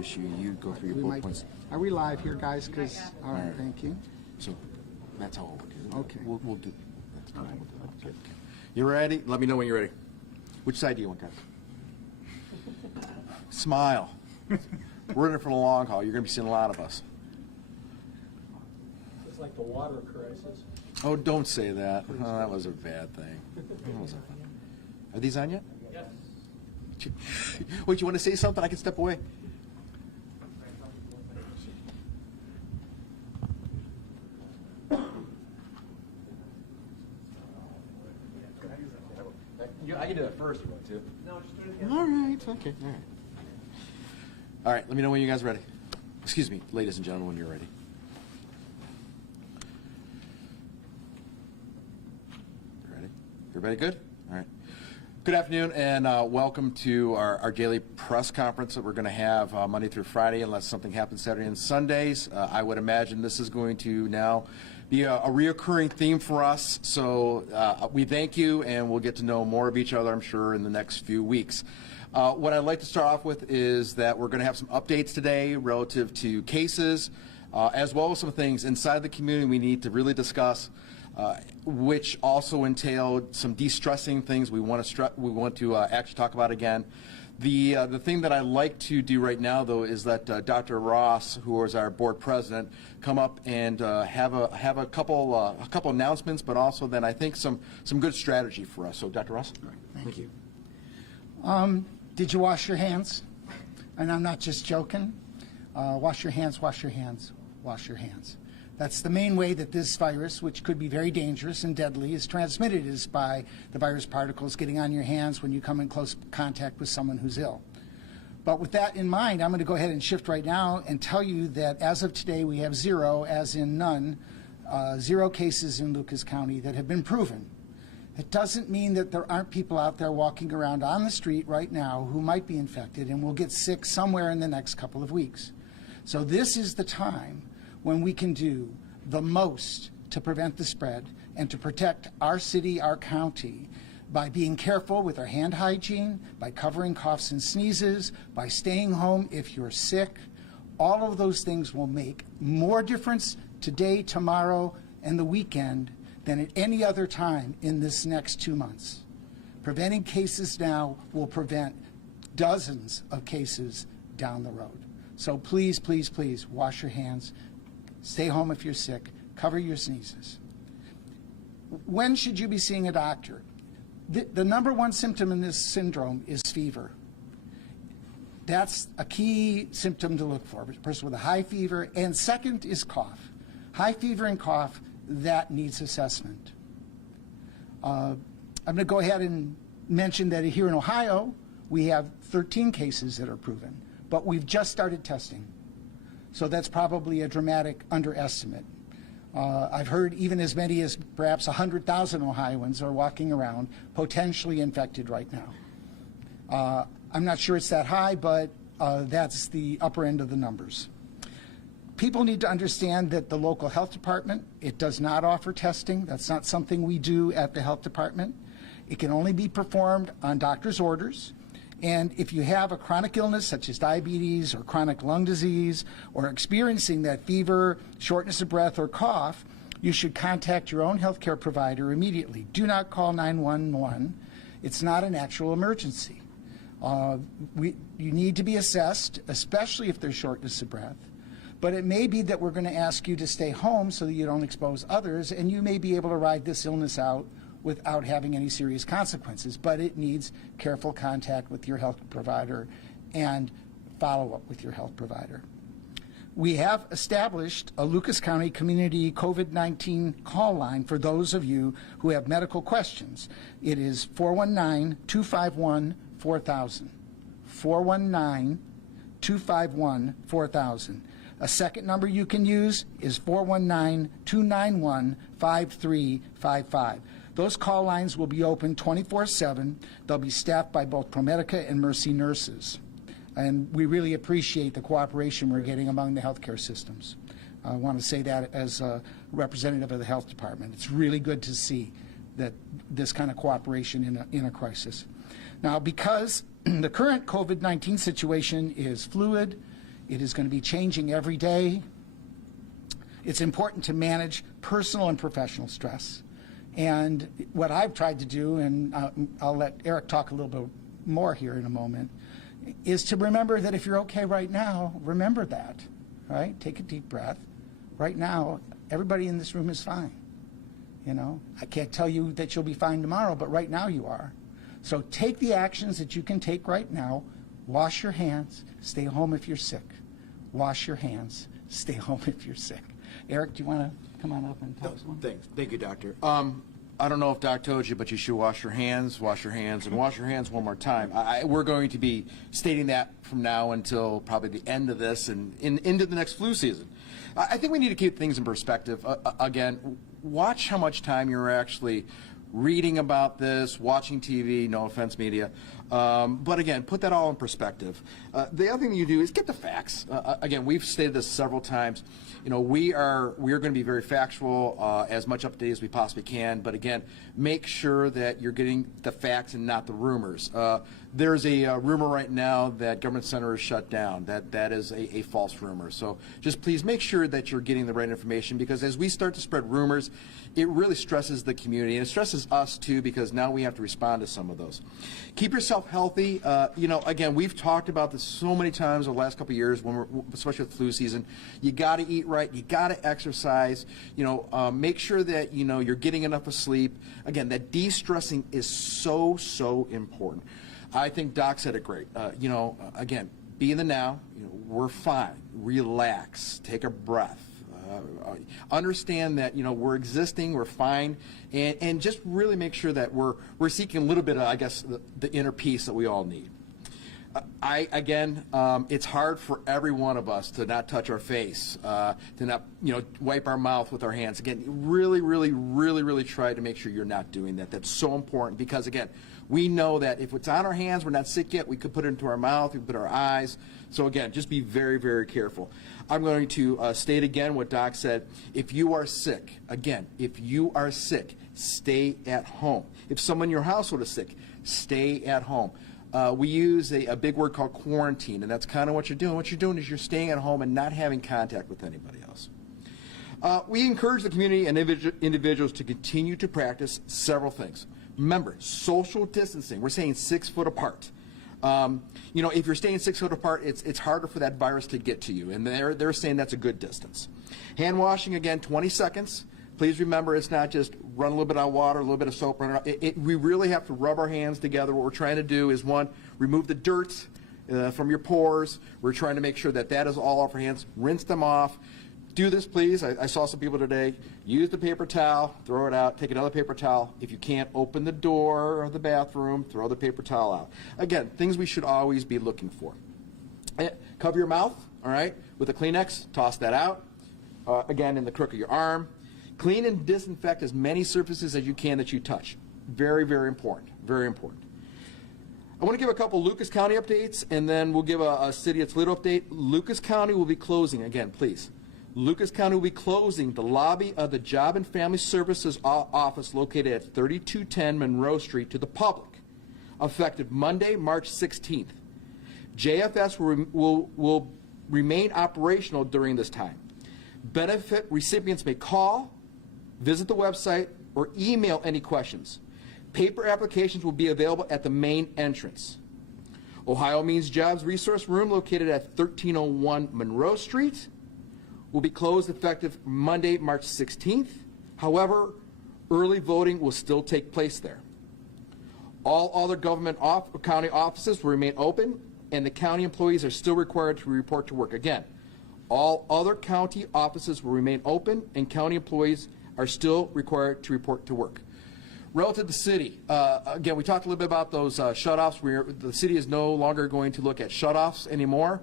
issue, you go through your bullet points. Are we live here, guys? Because all right, thank you. So that's how we'll do. Okay. We'll do. That's all right. Okay. You ready? Let me know when you're ready. Which side do you want, guys? Smile. We're in it for the long haul. You're going to be seeing a lot of us. It's like the water crisis. Oh, don't say that. Oh, that was a bad thing. Are these on yet? Yes. Wait, you want to say something? I can step away. I can do it first if you want to. No, just do it again. All right. Okay. All right. All right. Let me know when you guys are ready. Excuse me, ladies and gentlemen, when you're ready. Ready? Everybody good? All right. Good afternoon, and welcome to our daily press conference that we're going to have Monday through Friday, unless something happens Saturday and Sundays. I would imagine this is going to now be a reoccurring theme for us. So we thank you, and we'll get to know more of each other, I'm sure, in the next few weeks. What I'd like to start off with is that we're going to have some updates today relative to cases, as well as some things inside the community we need to really discuss, which also entailed some de-stressing things we want to actually talk about again. The thing that I like to do right now, though, is let Dr. Ross, who is our board president, come up and have a couple announcements, but also then I think some good strategy for us. So, Dr. Ross. All right, thank you. Did you wash your hands? And I'm not just joking. Wash your hands, wash your hands, wash your hands. That's the main way that this virus, which could be very dangerous and deadly, is transmitted, is by the virus particles getting on your hands when you come in close contact with someone who's ill. But with that in mind, I'm going to go ahead and shift right now and tell you that as of today, we have zero, as in none, 0 cases in Lucas County that have been proven. It doesn't mean that there aren't people out there walking around on the street right now who might be infected and will get sick somewhere in the next couple of weeks. So this is the time when we can do the most to prevent the spread and to protect our city, our county, by being careful with our hand hygiene, by covering coughs and sneezes, by staying home if you're sick. All of those things will make more difference today, tomorrow, and the weekend than at any other time in this next 2 months. Preventing cases now will prevent dozens of cases down the road. So please, please, please wash your hands. Stay home if you're sick. Cover your sneezes. When should you be seeing a doctor? The number one symptom in this syndrome is fever. That's a key symptom to look for, a person with a high fever. And second is cough. High fever and cough, that needs assessment. I'm going to go ahead and mention that here in Ohio, we have 13 cases that are proven, but we've just started testing. So that's probably a dramatic underestimate. I've heard even as many as perhaps 100,000 Ohioans are walking around potentially infected right now. I'm not sure it's that high, but that's the upper end of the numbers. People need to understand that the local health department, it does not offer testing. That's not something we do at the health department. It can only be performed on doctor's orders. And if you have a chronic illness such as diabetes or chronic lung disease or experiencing that fever, shortness of breath, or cough, you should contact your own healthcare provider immediately. Do not call 911. It's not an actual emergency. You need to be assessed, especially if there's shortness of breath. But it may be that we're going to ask you to stay home so that you don't expose others, and you may be able to ride this illness out without having any serious consequences, but it needs careful contact with your health provider and follow-up with your health provider. We have established a Lucas County Community COVID-19 call line for those of you who have medical questions. It is 419-251-4000. 419-251-4000. A second number you can use is 419-291-5355. Those call lines will be open 24/7. They'll be staffed by both ProMedica and Mercy nurses. And we really appreciate the cooperation we're getting among the healthcare systems. I want to say that as a representative of the health department. It's really good to see that this kind of cooperation in a crisis. Now, because the current COVID-19 situation is fluid, It is going to be changing every day. It's important to manage personal and professional stress. And what I've tried to do, and I'll let Eric talk a little bit more here in a moment, is to remember that if you're okay right now, remember that, right? Take a deep breath. Right now, everybody in this room is fine. You know, I can't tell you that you'll be fine tomorrow, but right now you are. So take the actions that you can take right now. Wash your hands. Stay home if you're sick. Wash your hands. Stay home if you're sick. Eric, do you want to come on up and tell us one? Thanks. Thank you, Doctor. I don't know if Doc told you, but you should wash your hands, and wash your hands one more time. We're going to be stating that from now until probably the end of this and into the next flu season. I think we need to keep things in perspective. Again, watch how much time you're actually reading about this, watching TV, no offense, media. But again, put that all in perspective. The other thing you do is get the facts. Again, we've stated this several times. You know, we are going to be very factual, as much up to date as we possibly can. But again, make sure that you're getting the facts and not the rumors. There's a rumor right now that government center is shut down. That is a false rumor. So just please make sure that you're getting the right information, because as we start to spread rumors, it really stresses the community, and it stresses us too, because now we have to respond to some of those. Keep yourself healthy. You know, again, we've talked about this so many times over the last couple of years, especially with flu season. You got to eat right. You got to exercise. You know, make sure that you're getting enough of sleep. Again, that de-stressing is so important. I think Doc said it great. Again, be in the now. We're fine. Relax. Take a breath. Understand that we're existing, we're fine, and just really make sure that we're seeking a little bit of, I guess, the inner peace that we all need. It's hard for every one of us to not touch our face, to not wipe our mouth with our hands. Again, really try to make sure you're not doing that. That's so important, because again, we know that if it's on our hands, we're not sick yet, we could put it into our mouth, we could put our eyes. So again, just be very careful. I'm going to state again what Doc said. If you are sick, stay at home. If someone in your household is sick, stay at home. We use a big word called quarantine, and that's kind of what you're doing. What you're doing is you're staying at home and not having contact with anybody else. We encourage the community and individuals to continue to practice several things. Remember, social distancing. We're saying 6 foot apart. If you're staying 6 foot apart, it's harder for that virus to get to you, and they're saying that's a good distance. Hand washing, again, 20 seconds. Please remember, it's not just run a little bit of water, a little bit of soap, run it out. We really have to rub our hands together. What we're trying to do is, one, remove the dirt from your pores. We're trying to make sure that is all off our hands. Rinse them off. Do this, please. I saw some people today. Use the paper towel, throw it out, take another paper towel. If you can't open the door of the bathroom, throw the paper towel out. Again, things we should always be looking for. Cover your mouth, all right, with a Kleenex. Toss that out. Again, in the crook of your arm. Clean and disinfect as many surfaces as you can that you touch. Very important. Very important. I want to give a couple Lucas County updates, and then we'll give a City of Toledo update. Lucas County will be closing, again, please. Lucas County will be closing the lobby of the Job and Family Services office located at 3210 Monroe Street to the public, effective Monday, March 16th. JFS will remain operational during this time. Benefit recipients may call, visit the website, or email any questions. Paper applications will be available at the main entrance. Ohio Means Jobs Resource Room, located at 1301 Monroe Street, will be closed effective Monday, March 16th. However, early voting will still take place there. All other government county offices will remain open, and the county employees are still required to report to work. Again, all other county offices will remain open, and county employees are still required to report to work. Relative to the city, again, we talked a little bit about those shutoffs. The city is no longer going to look at shutoffs anymore.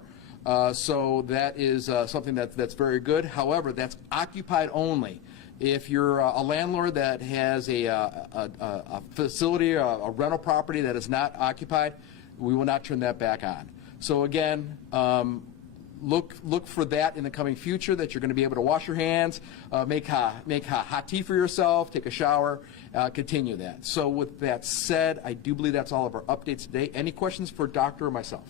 So that is something that's very good. However, that's occupied only. If you're a landlord that has a facility, a rental property that is not occupied, we will not turn that back on. So again, look for that in the coming future, that you're going to be able to wash your hands, make hot tea for yourself, take a shower, continue that. So with that said, I do believe that's all of our updates today. Any questions for Doctor or myself?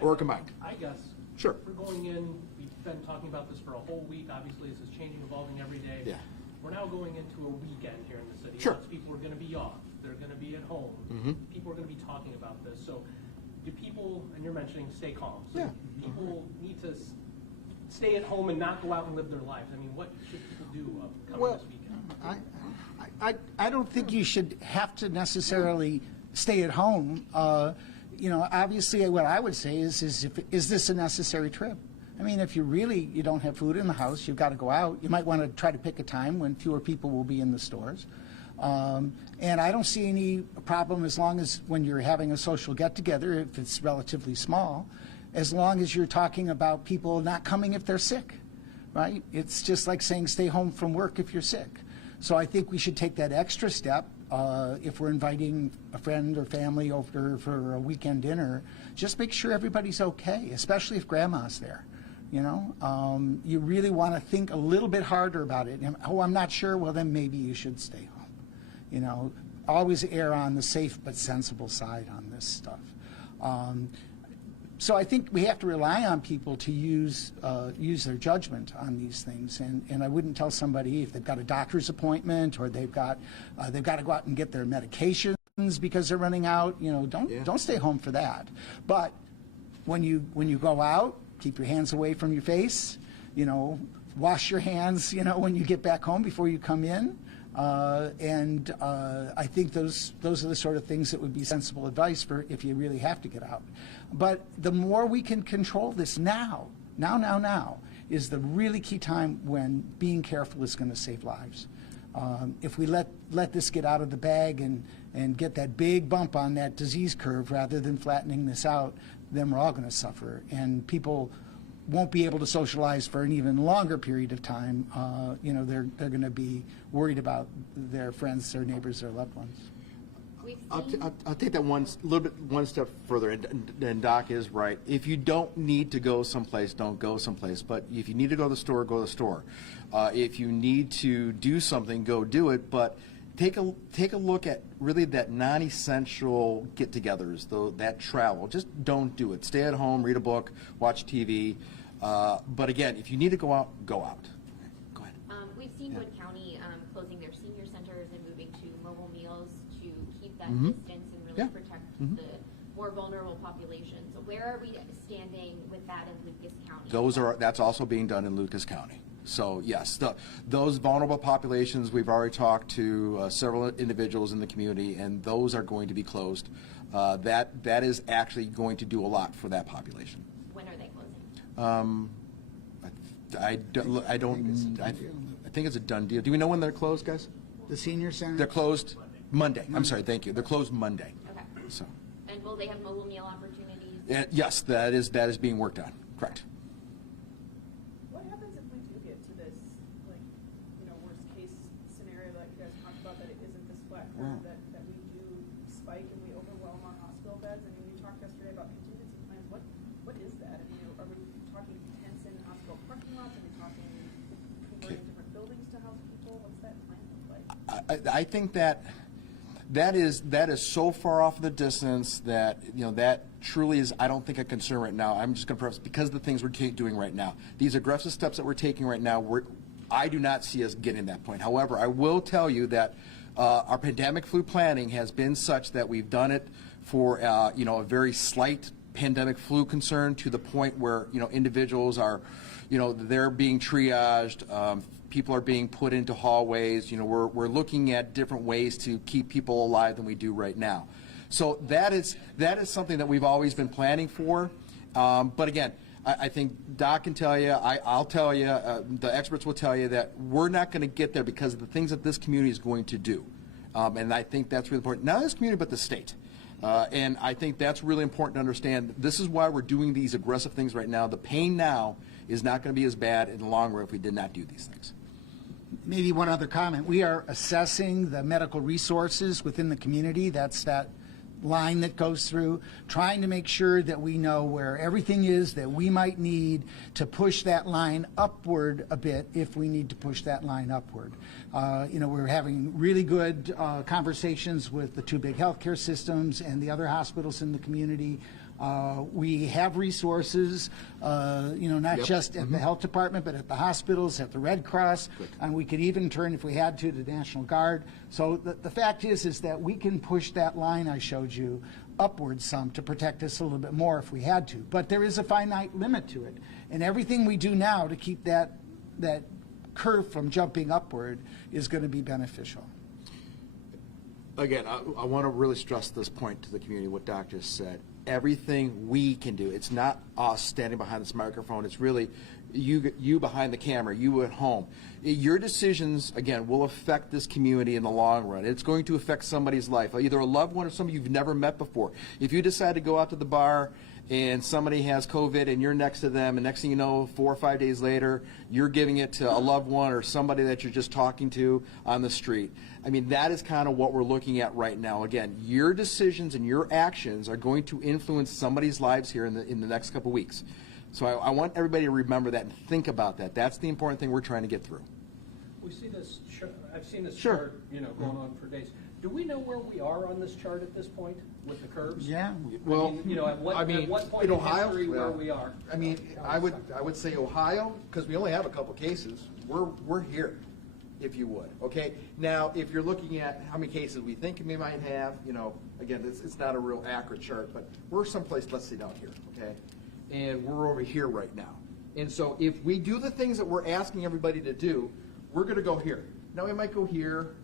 Or combined? I guess Sure. We're going in, we've been talking about this for a whole week. Obviously, this is changing, evolving every day. Yeah. We're now going into a weekend here in the city. Sure. Lots of people are going to be off. They're going to be at home. People are going to be talking about this. So do people, and you're mentioning stay calm. So Yeah. people need to stay at home and not go out and live their lives. I mean, what should people do coming this weekend? I don't think you should have to necessarily stay at home. You know, obviously, what I would say is this a necessary trip? I mean, if you don't have food in the house, you've got to go out. You might want to try to pick a time when fewer people will be in the stores. And I don't see any problem as long as when you're having a social get-together, if it's relatively small, as long as you're talking about people not coming if they're sick, right? It's just like saying stay home from work if you're sick. So I think we should take that extra step if we're inviting a friend or family over for a weekend dinner. Just make sure everybody's okay, especially if grandma's there. You know, you really want to think a little bit harder about it. And, oh, I'm not sure. Well, then maybe you should stay home. You know, always err on the safe but sensible side on this stuff. So I think we have to rely on people to use their judgment on these things. And I wouldn't tell somebody if they've got a doctor's appointment or they've got to go out and get their medications because they're running out. You know, don't stay home for that. But when you go out, keep your hands away from your face. You know, wash your hands. You know, when you get back home before you come in. I think those are the sort of things that would be sensible advice for if you really have to get out. But the more we can control this now is the really key time when being careful is going to save lives. If we let this get out of the bag and get that big bump on that disease curve rather than flattening this out, then we're all going to suffer. And people won't be able to socialize for an even longer period of time. You know, they're going to be worried about their friends, their neighbors, their loved ones. I'll take that one step further, and Doc is right. If you don't need to go someplace, don't go someplace. But if you need to go to the store, go to the store. If you need to do something, go do it. But take a look at really that non-essential get-togethers, that travel. Just don't do it. Stay at home, read a book, watch TV. But again, if you need to go out, go out. Go ahead. We've seen Wood County closing their senior centers and moving to mobile meals to keep that distance and really protect the more vulnerable population. So where are we standing with that in Lucas County? That's also being done in Lucas County. So yes, those vulnerable populations, we've already talked to several individuals in the community, and those are going to be closed. That is actually going to do a lot for that population. When are they closing? I think it's a done deal. Do we know when they're closed, guys? The senior center? They're closed Monday. I'm sorry, thank you. They're closed Monday. Okay. So. And will they have mobile meal opportunities? Yes, that is being worked on. Correct. What happens if we do get to this, like, you know, worst case scenario that you guys talked about, that it isn't this flat curve, that we do spike and we overwhelm our hospital beds? I mean, we talked yesterday about contingency plans. What is that? I mean, are we talking tents in hospital parking lots? Are we talking converting different buildings to house people? What's that plan look like? I think that is so far off in the distance that, you know, that truly is, I don't think, a concern right now. I'm just going to preface, because of the things we're doing right now, these aggressive steps that we're taking right now, I do not see us getting to that point. However, I will tell you that our pandemic flu planning has been such that we've done it for you know, a very slight pandemic flu concern, to the point where, you know, individuals are, you know, they're being triaged. People are being put into hallways. You know, we're looking at different ways to keep people alive than we do right now. So that is something that we've always been planning for. But again, I think Doc can tell you, I'll tell you, the experts will tell you that we're not going to get there because of the things that this community is going to do. And I think that's really important. Not this community, but the state. And I think that's really important to understand. This is why we're doing these aggressive things right now. The pain now is not going to be as bad in the long run if we did not do these things. Maybe one other comment. We are assessing the medical resources within the community. That's that line that goes through, trying to make sure that we know where everything is that we might need to push that line upward a bit if we need to push that line upward. You know, we're having really good conversations with the two big healthcare systems and the other hospitals in the community. We have resources, not Yep. just at the health department, but at the hospitals, at the Red Cross, and we could even turn, if we had to, the National Guard. So the fact is that we can push that line I showed you upwards some to protect us a little bit more if we had to. But there is a finite limit to it. And everything we do now to keep that curve from jumping upward is going to be beneficial. Again, I want to really stress this point to the community, what Doc just said. Everything we can do. It's not us standing behind this microphone. It's really you behind the camera, you at home. Your decisions, again, will affect this community in the long run. It's going to affect somebody's life, either a loved one or somebody you've never met before. If you decide to go out to the bar and somebody has COVID and you're next to them, and next thing you know, 4 or 5 days later, you're giving it to a loved one or somebody that you're just talking to on the street. I mean, that is kind of what we're looking at right now. Again, your decisions and your actions are going to influence somebody's lives here in the next couple weeks. So I want everybody to remember that and think about that. That's the important thing we're trying to get through. We see this, I've seen this Sure. chart, going on for days. Do we know where we are on this chart at this point with the curves? Yeah. Well, At what point in in Ohio, history where we are? I mean, I would say Ohio, because we only have a couple cases. We're here, if you would. Okay. Now, if you're looking at how many cases we think we might have, again, it's not a real accurate chart, but we're someplace, let's say down here. Okay, and we're over here right now. And so, if we do the things that we're asking everybody to do, we're going to go here. Now, we might go here.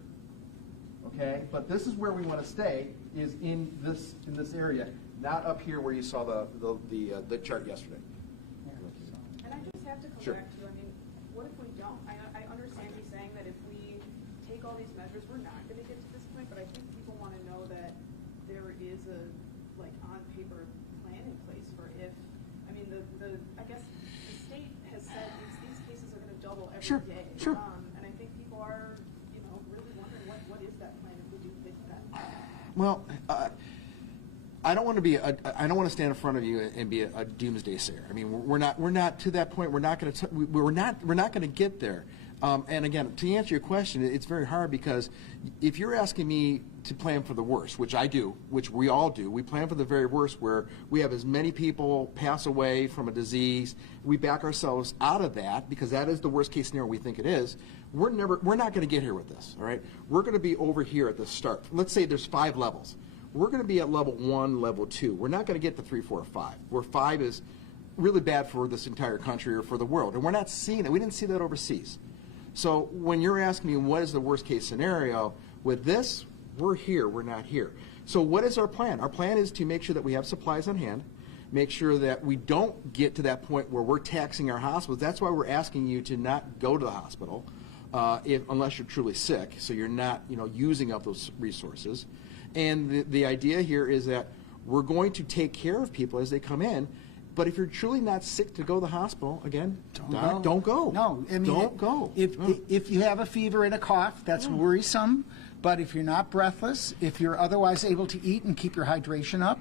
Okay, but this is where we want to stay, is in this area, not up here where you saw the chart yesterday. And I just have to come Sure. back to, what if we don't? I understand you saying that if we take all these measures, we're not going to get to this point, but I think people want to know that there is a, on paper plan in place for if, I guess the state has said these cases are going to double every Sure, day. sure. And I think people are, really wondering what is that plan if we do hit that. Well, I don't want to stand in front of you and be a doomsday sayer. I mean, we're not to that point. We're not going to get there. And again, to answer your question, it's very hard, because if you're asking me to plan for the worst, which I do, which we all do, we plan for the very worst, where we have as many people pass away from a disease, we back ourselves out of that, because that is the worst case scenario we think it is. We're not going to get here with this. All right, we're going to be over here at the start. Let's say there's 5 levels. We're going to be at level 1, level 2. We're not going to get to 3, 4, or 5. Where 5 is really bad for this entire country or for the world, and we're not seeing it. We didn't see that overseas. So when you're asking me what is the worst case scenario, with this, we're here, we're not here. So what is our plan? Our plan is to make sure that we have supplies on hand, make sure that we don't get to that point where we're taxing our hospitals. That's why we're asking you to not go to the hospital unless you're truly sick, so you're not using up those resources. And the idea here is that we're going to take care of people as they come in. But if you're truly not sick to go to the hospital, again, don't go. No, don't go. If you have a fever and a cough, that's worrisome. But if you're not breathless, if you're otherwise able to eat and keep your hydration up,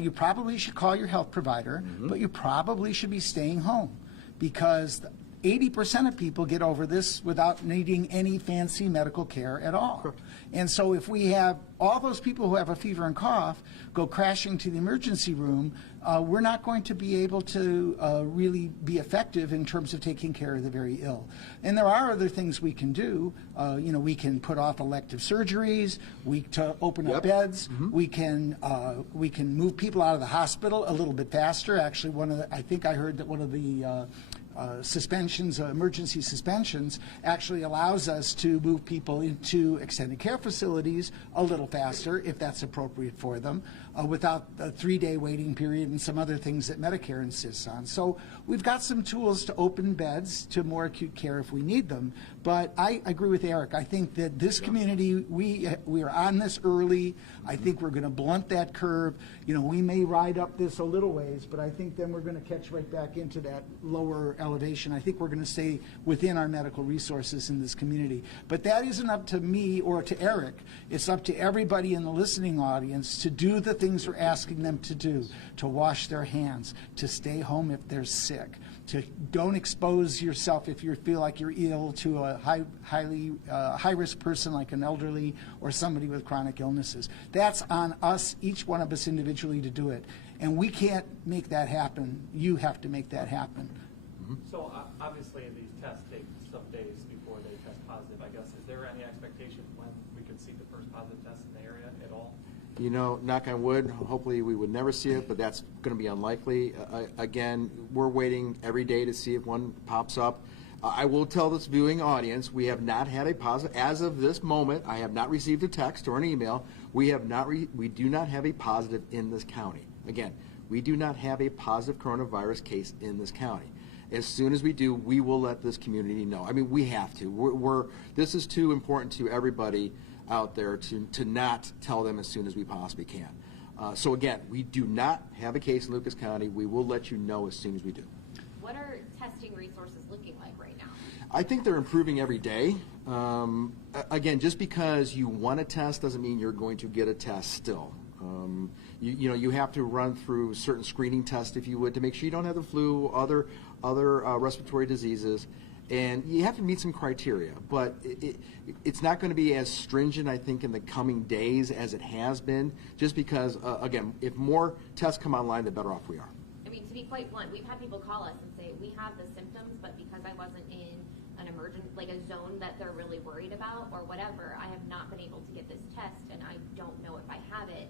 you probably should call your health provider. But you probably should be staying home, because 80% of people get over this without needing any fancy medical care at all. Correct. And so if we have all those people who have a fever and cough go crashing to the emergency room, we're not going to be able to really be effective in terms of taking care of the very ill. And there are other things we can do. We can put off elective surgeries, to open up beds. We can move people out of the hospital a little bit faster. Actually, I think I heard that one of the emergency suspensions, actually allows us to move people into extended care facilities a little faster, if that's appropriate for them, without a 3-day waiting period and some other things that Medicare insists on. So we've got some tools to open beds to more acute care if we need them. But I agree with Eric. I think that this community, we are on this early. I think we're going to blunt that curve. We may ride up this a little ways, but I think then we're going to catch right back into that lower elevation. I think we're going to stay within our medical resources in this community. But that isn't up to me or to Eric. It's up to everybody in the listening audience to do the things we're asking them to do, to wash their hands, to stay home if they're sick, to don't expose yourself if you feel like you're ill to a high-risk person like an elderly or somebody with chronic illnesses. That's on us, each one of us individually, to do it. And we can't make that happen. You have to make that happen. So obviously, these tests take some days before they test positive. I guess, is there any expectation when we could see the first positive test in the area at all? You know, knock on wood, hopefully we would never see it, but that's going to be unlikely. Again, we're waiting every day to see if one pops up. I will tell this viewing audience, we have not had a positive, as of this moment, I have not received a text or an email. We do not have a positive in this county. Again, we do not have a positive coronavirus case in this county. As soon as we do, we will let this community know. I mean, we have to. This is too important to everybody out there to not tell them as soon as we possibly can. So again, we do not have a case in Lucas County. We will let you know as soon as we do. What are testing resources looking like right now? I think they're improving every day. Again, just because you want a test doesn't mean you're going to get a test still. You have to run through certain screening tests, if you would, to make sure you don't have the flu, other respiratory diseases, and you have to meet some criteria. But it's not going to be as stringent, I think, in the coming days as it has been, just because, again, if more tests come online, the better off we are. I mean, to be quite blunt, we've had people call us and say, we have the symptoms, but because I wasn't in an emergent, like a zone that they're really worried about or whatever, I have not been able to get this test, and I don't know if I have it,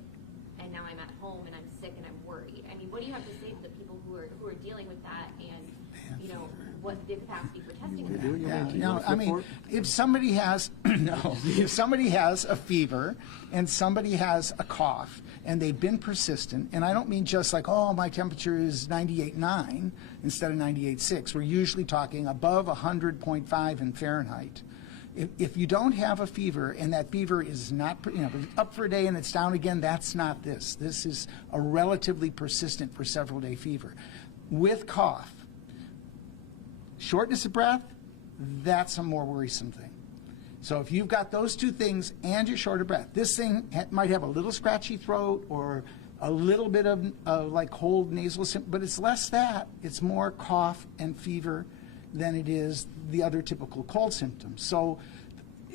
and now I'm at home and I'm sick and I'm worried. I mean, what do you have to say to the people who are dealing with that, and, you know, what the capacity for testing is? Yeah, no, I mean, if somebody has, if somebody has a fever and somebody has a cough and they've been persistent, and I don't mean just like, oh, my temperature is 98.9 instead of 98.6. We're usually talking above 100.5 in Fahrenheit. If you don't have a fever and that fever is not, up for a day and it's down again, that's not this. This is a relatively persistent for several day fever. With cough, shortness of breath, that's a more worrisome thing. So if you've got those two things and you're short of breath, this thing might have a little scratchy throat or a little bit of like cold nasal symptom, but it's less that. It's more cough and fever than it is the other typical cold symptoms. So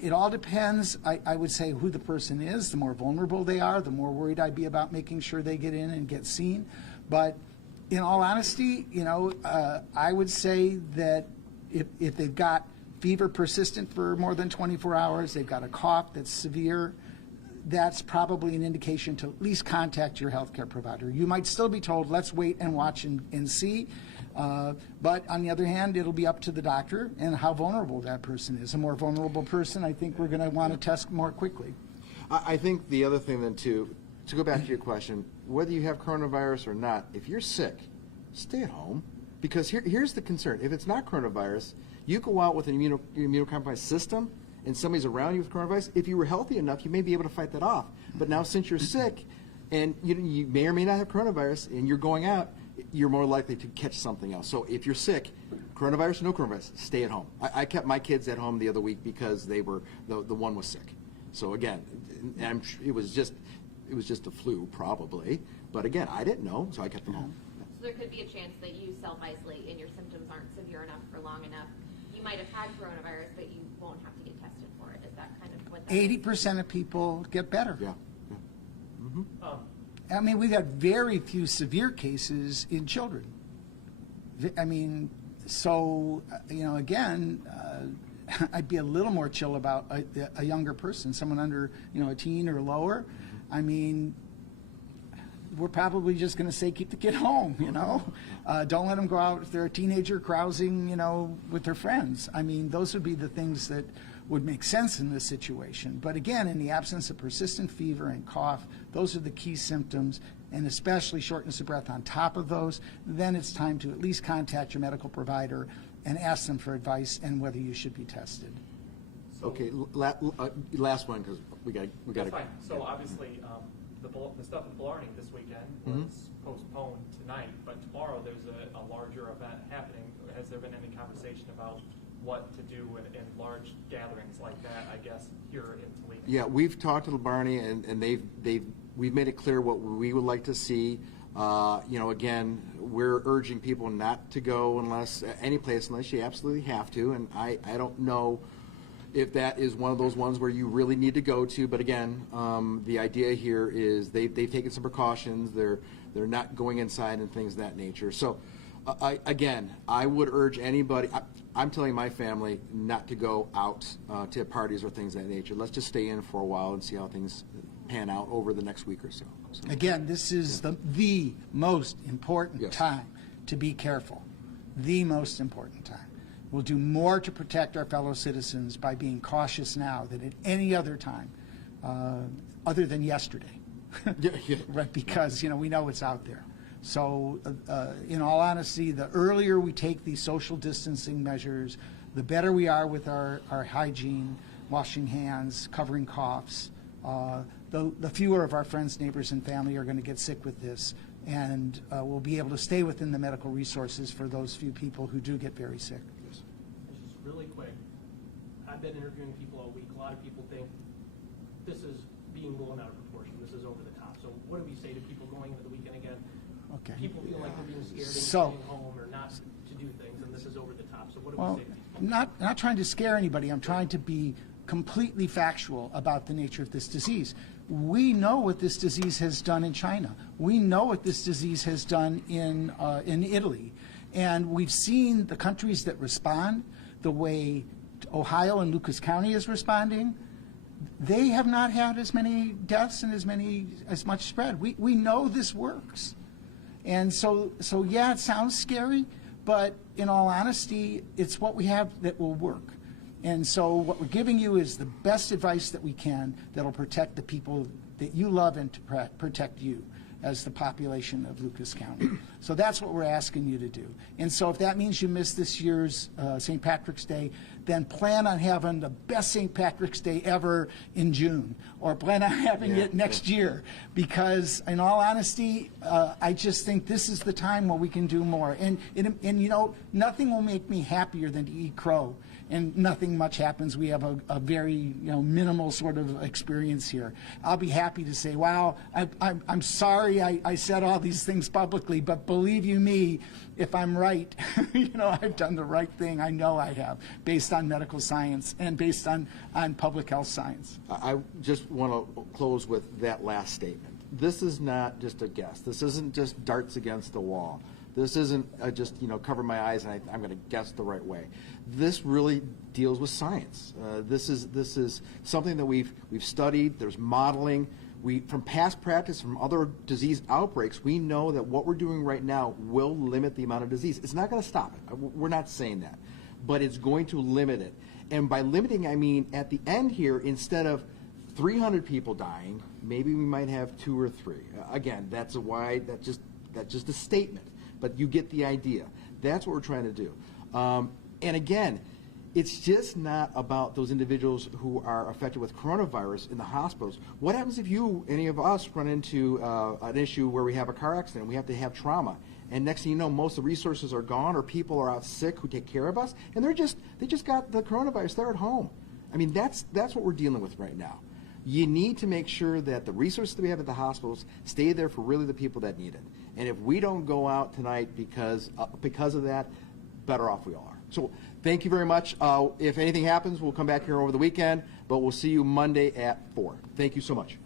it all depends, I would say, who the person is. The more vulnerable they are, the more worried I'd be about making sure they get in and get seen. But in all honesty, I would say that if they've got fever persistent for more than 24 hours, they've got a cough that's severe, that's probably an indication to at least contact your healthcare provider. You might still be told, let's wait and watch and see. But on the other hand, it'll be up to the doctor and how vulnerable that person is. A more vulnerable person, I think we're going to want to test more quickly. I think the other thing then, too, to go back to your question, whether you have coronavirus or not, if you're sick, stay at home. Because here's the concern. If it's not coronavirus, you go out with an immunocompromised system and somebody's around you with coronavirus, if you were healthy enough, you may be able to fight that off. But now since you're sick and you may or may not have coronavirus and you're going out, you're more likely to catch something else. So if you're sick, coronavirus or no coronavirus, stay at home. I kept my kids at home the other week because they were the one was sick. So again, it was just a flu probably, but again, I didn't know, so I kept them home. So there could be a chance that you self-isolate and your symptoms aren't severe enough for long enough. You might have had coronavirus, but you won't have to get tested for it. Is that kind of what that 80% of people get better. Yeah. I mean, we've got very few severe cases in children. I mean, so, again, I'd be a little more chill about a younger person, someone under, a teen or lower. I mean, we're probably just going to say, keep the kid home, Don't let them go out if they're a teenager carousing, with their friends. I mean, those would be the things that would make sense in this situation. But again, in the absence of persistent fever and cough, those are the key symptoms, and especially shortness of breath on top of those, then it's time to at least contact your medical provider and ask them for advice and whether you should be tested. Okay, last one because we got to. That's fine. So obviously, the stuff at Blarney this weekend was postponed tonight, but tomorrow there's a larger event happening. Has there been any conversation about what to do in large gatherings like that, I guess, here in Toledo? Yeah, we've talked to Barney, and we've made it clear what we would like to see. Again, we're urging people not to go any place unless you absolutely have to, and I don't know. if that is one of those ones where you really need to go to. But again, the idea here is they've taken some precautions. They're not going inside and things of that nature. So I would urge anybody, I'm telling my family not to go out to parties or things of that nature. Let's just stay in for a while and see how things pan out over the next week or so. Again, this is the most important Yes. time to be careful. The most important time. We'll do more to protect our fellow citizens by being cautious now than at any other time, other than yesterday. Yeah. Right, because we know it's out there. So, in all honesty, the earlier we take these social distancing measures, the better we are with our hygiene, washing hands, covering coughs. The fewer of our friends, neighbors, and family are going to get sick with this, and we'll be able to stay within the medical resources for those few people who do get very sick. Just really quick, I've been interviewing people all week. A lot of people think this is being blown out of proportion. This is over the top. So what do we say to people going into the weekend again? Okay. People feel like they're being scared into So- staying home or not to do things, and this is over the top. So what do Well, we say to people? not trying to scare anybody. I'm trying to be completely factual about the nature of this disease. We know what this disease has done in China. We know what this disease has done in Italy. And we've seen the countries that respond, the way Ohio and Lucas County is responding. They have not had as many deaths and as much spread. We know this works. And so yeah, it sounds scary, but in all honesty, it's what we have that will work. And so what we're giving you is the best advice that we can that'll protect the people that you love and to protect you as the population of Lucas County. So that's what we're asking you to do. And so if that means you miss this year's St. Patrick's Day, then plan on having the best St. Patrick's Day ever in June, or plan on having it next year. Because in all honesty, I just think this is the time where we can do more. And nothing will make me happier than to eat crow. And nothing much happens. We have a very minimal sort of experience here. I'll be happy to say, wow, I'm sorry I said all these things publicly, but believe you me, if I'm right, I've done the right thing. I know I have, based on medical science and based on public health science. I just want to close with that last statement. This is not just a guess. This isn't just darts against the wall. This isn't just cover my eyes and I'm going to guess the right way. This really deals with science. This is something that we've studied. There's modeling. From past practice, from other disease outbreaks, we know that what we're doing right now will limit the amount of disease. It's not going to stop it. We're not saying that, but it's going to limit it. And by limiting, I mean at the end here, instead of 300 people dying, maybe we might have 2 or 3. Again, that's just a statement. But you get the idea. That's what we're trying to do. And again, it's just not about those individuals who are affected with coronavirus in the hospitals. What happens if any of us, run into an issue where we have a car accident, we have to have trauma, and next thing you know, most of the resources are gone, or people are out sick who take care of us, and they just got the coronavirus. They're at home. I mean, that's what we're dealing with right now. You need to make sure that the resources that we have at the hospitals stay there for really the people that need it. And if we don't go out tonight because of that, better off we all are. So thank you very much. If anything happens, we'll come back here over the weekend, but we'll see you Monday at 4. Thank you so much.